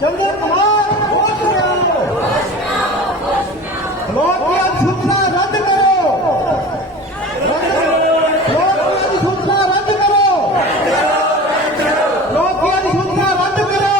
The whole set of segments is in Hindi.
चंद्र कुमार होश में आओ, ब्लॉक की अधिसूचना रद्द करो, ब्लॉक की अधिसूचना रद्द करो, ब्लॉक की अधिसूचना रद्द करो।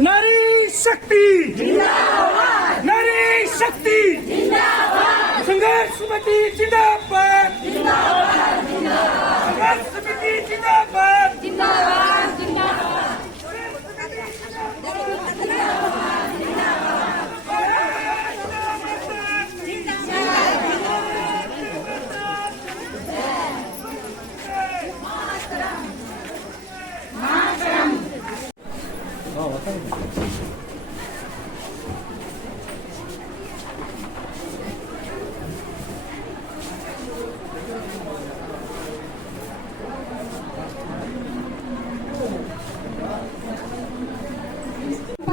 नारी शक्ति जिंदाबाद, नारी शक्ति जिंदाबाद, संघर्ष समिति जिंदाबाद, जिंदाबाद, संघर्ष समिति जिंदाबाद, जिंदाबाद,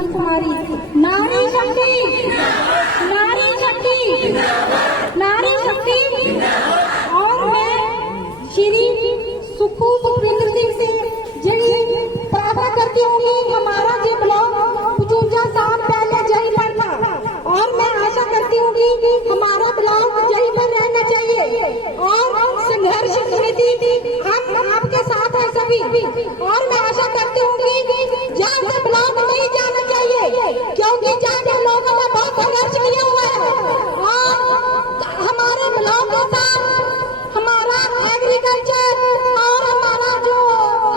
कुमारी नारी शक्ति, नारी शक्ति, नारी शक्ति। और मैं श्री सुखू सुखविंदर सिंह से यही प्रार्थना करती हूँ कि हमारा जो ब्लॉक पुचूजा साहब पहले जही पर था, और मैं आशा करती हूँ कि हमारा ब्लॉक जही पर रहना चाहिए, और संघर्ष समिति हम आपके साथ हैं सभी। और मैं आशा करती हूँ कि जहाँ से ब्लॉक नहीं जाना चाहिए, क्योंकि जहाँ लोगों ने बहुत संघर्ष किया हुआ है, और हमारे ब्लॉक के साथ हमारा एग्रीकल्चर और हमारा जो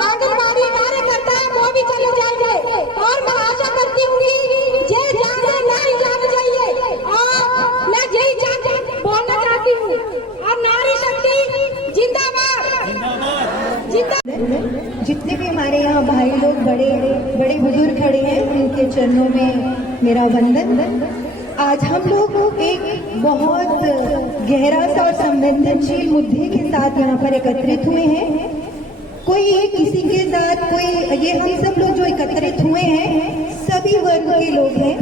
आंगनबाड़ी कार्यकर्ता है वो भी चले जाएंगे। और मैं आशा करती हूँ कि ये जाना नहीं जाना चाहिए, और मैं यही बोलना चाहती हूँ। और नारी शक्ति जिंदाबाद, जिंदाबाद। जितने भी हमारे यहाँ भाई लोग बड़े बड़े बुजुर्ग खड़े हैं, उनके चरणों में मेरा वंदन। आज हम लोग एक बहुत गहरा सा और संवेदनशील मुद्दे के साथ यहाँ पर एकत्रित हुए हैं। कोई ये किसी के साथ, कोई ये हम सब लोग जो एकत्रित हुए हैं सभी वर्ग के लोग हैं।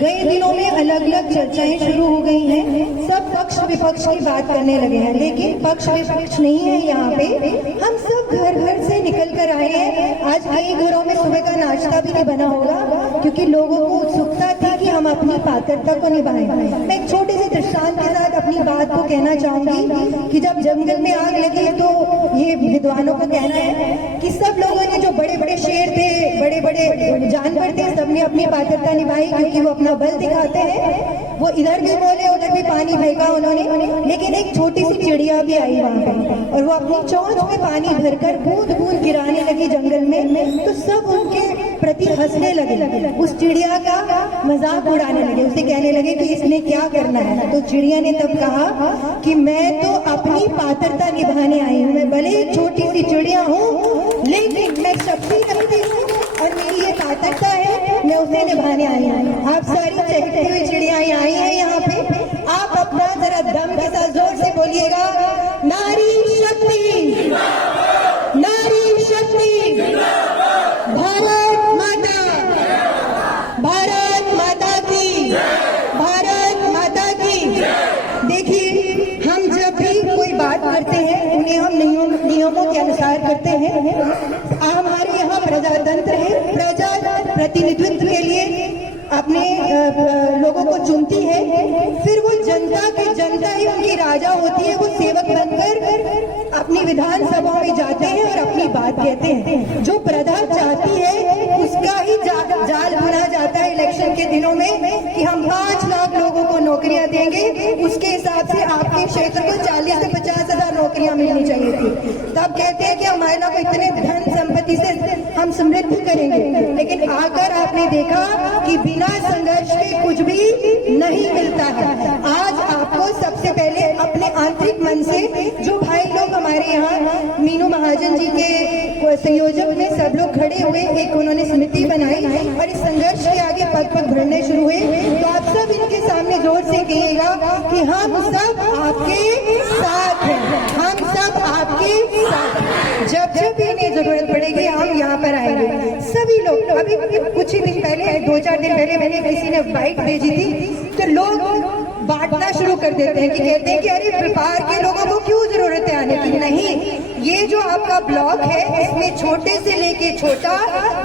गए दिनों में अलग अलग चर्चाएं शुरू हो गई हैं, सब पक्ष विपक्ष की बात करने लगे हैं, लेकिन पक्ष विपक्ष नहीं है यहाँ पे। हम सब घर घर से निकल कर आए हैं। आज कई घरों में सुबह का नाश्ता भी नहीं बना होगा, क्योंकि लोगों को उत्सुकता थी कि हम अपनी पात्रता को निभाएं। मैं एक छोटे से दृष्टांत के साथ अपनी बात को कहना चाहूंगी कि जब जंगल में आग लगी तो ये विद्वानों को कहना है कि सब लोगों ने, जो बड़े बड़े शेर थे, बड़े बड़े जानवर थे, सबने अपनी पात्रता निभाई, क्योंकि वो अपना बल दिखाते हैं। वो इधर भी बोले, उधर भी पानी फेंका उन्होंने, लेकिन एक छोटी सी चिड़िया भी आई वहां पे, और वो अपनी चोंच में पानी भरकर बूंद बूंद गिराने लगी जंगल में। तो सब उनके प्रति हंसने लगे, उस चिड़िया का मजाक उड़ाने लगे, उसे कहने लगे कि इसने क्या करना है। तो चिड़िया ने तब कहा कि मैं तो अपनी पात्रता निभाने आई हूँ, मैं भले एक छोटी सी चिड़िया हूँ, लेकिन मैं शक्ति रखती हूँ, और मेरी ये पात्रता है, मैं उसे निभाने आई हूँ। आप सारी चहकती हुई चिड़ियाएं आई हैं यहाँ पे, आप अपना जरा दम के साथ जोर से बोलिएगा, नारी शक्ति, नारी शक्ति, भारत माता, भारत माता की, भारत माता की। देखिए, हम जब भी कोई बात करते हैं उन्हें हम नियमों के अनुसार करते हैं। हमारे यहाँ प्रजातंत्र है, प्रजा प्रतिनिधित्व के लिए अपने लोगों को चुनती है, फिर वो जनता ही उनकी राजा होती है। वो सेवक बनकर अपनी विधानसभा में जाते हैं और अपनी बात कहते हैं। जो प्रजा चाहती है उसका ही के दिनों में कि हम 5 लाख लोगों को नौकरियां देंगे, उसके हिसाब से आपके क्षेत्र को 40 से 50 हजार नौकरियां मिलनी चाहिए थी। तब कहते हैं कि हमारे लोग इतने धन संपत्ति से हम समृद्ध करेंगे, लेकिन आकर आपने देखा कि बिना संघर्ष के कुछ भी नहीं मिलता है। आज आपको सबसे पहले अपने आंतरिक मन से, जो भाई लोग हमारे यहाँ मीनू महाजन जी के संयोजक में सब लोग खड़े हुए, एक उन्होंने समिति बनाई और इस संघर्ष के आगे पग पग बढ़ने शुरू हुए। तो आप सब इनके सामने जोर से कहिएगा कि हम सब आपके साथ हैं, हम सब आपके साथ। जब जब भी इन्हें जरूरत पड़ेगी हम यहाँ पर आएंगे सभी लोग। अभी कुछ ही दिन पहले, 2-4 दिन पहले मैंने किसी ने बाइक भेजी थी, तो लोग बांटना शुरू कर देते हैं कि कहते हैं कि अरे व्यापार के लोगों को क्यों जरूरत है आने की। नहीं, ये जो आपका ब्लॉक है इसमें छोटे से लेके छोटा,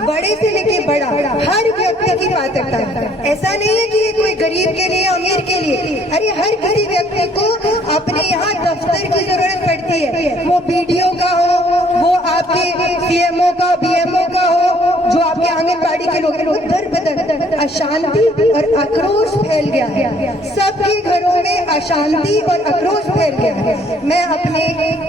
बड़े से लेके बड़ा, हर व्यक्ति की पात्रता है। ऐसा नहीं है कि ये कोई गरीब के लिए, अमीर के लिए, अरे हर किसी व्यक्ति को अपने यहाँ दफ्तर की जरूरत पड़ती है। वो बीडीओ का हो, वो आपके सीएमओ का, बीएमओ का हो, जो आपके आंगनबाड़ी के लोग, दर बदर अशांति और आक्रोश फैल गया है। सबके घरों में अशांति और आक्रोश फैल गया है। मैं अपने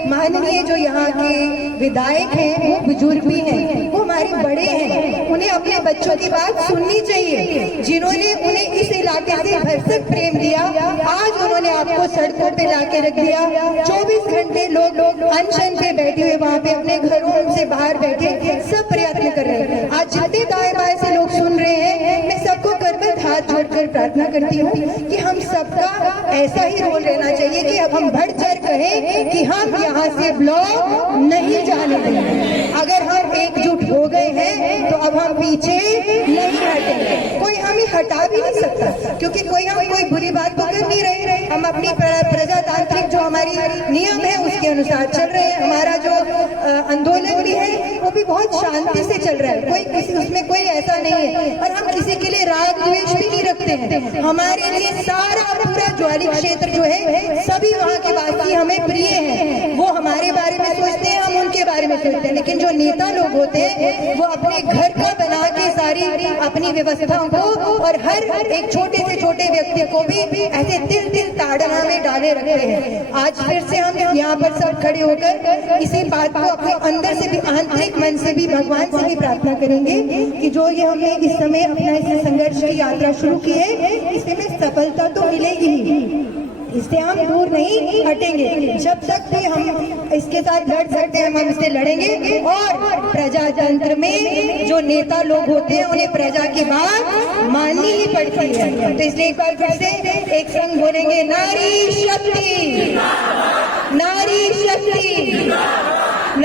माननीय जो यहाँ के विधायक हैं, वो बुजुर्ग भी हैं, वो हमारे बड़े हैं, उन्हें अपने बच्चों की बात सुननी चाहिए। जिन्होंने उन्हें इस इलाके से भरसक प्रेम दिया, आज उन्होंने आपको सड़कों पे लाके रख दिया। 24 घंटे लोग अनशन पे बैठे हुए वहाँ पे अपने घरों से बाहर बैठे सब प्रयत्न कर रहे हैं। आज जितने दाएं बाएं से लोग सुन रहे हैं, मैं सबको कर हाथ जोड़कर प्रार्थना करती हूँ कि हम सबका ऐसा ही रोल रहना चाहिए कि अब हम बढ़ चढ़ कहें कि हम यहाँ से ब्लॉक नहीं जाने देंगे। अगर हम एकजुट हो गए हैं तो अब हम पीछे नहीं हटेंगे। कोई हमें हटा भी नहीं सकता, क्योंकि हम कोई बुरी बात तो कर नहीं रहे। हम अपनी प्रजातांत्रिक जो हमारी नियम है उसके अनुसार चल रहे हैं। हमारा जो आंदोलन भी है वो भी बहुत शांति से चल रहा है, कोई किसी उसमें कोई ऐसा नहीं है। और हम किसी के लिए राग द्वेष भी नहीं रखते हैं। हमारे लिए सारा पूरा ज्वाली क्षेत्र जो है, सभी वहाँ के वासी हमें प्रिय हैं। वो हमारे बारे में सोचते हैं, हम उनके बारे में सोचते हैं। लेकिन जो नेता लोग होते हैं वो अपने घर का बना के सारी अपनी व्यवस्थाओं को और हर एक छोटे से छोटे व्यक्ति को भी ऐसे तिल तिल ताड़ना में डाले रखते हैं। आज फिर से हम यहाँ पर सब खड़े होकर इसी बात को अपने अंदर से भी, आंतरिक मन से भी, भगवान से भी प्रार्थना करेंगे कि जो ये हमने इस समय अपना इस संघर्ष की यात्रा शुरू की है, इसमें सफलता तो मिलेगी ही, इससे हम दूर नहीं हटेंगे। जब तक भी हम इसके साथ लड़ सकते हैं हम इससे लड़ेंगे। और प्रजातंत्र में जो नेता लोग होते हैं उन्हें प्रजा की बात माननी ही पड़ती है। तो इसलिए एक बार फिर से एक संग बोलेंगे, नारी शक्ति,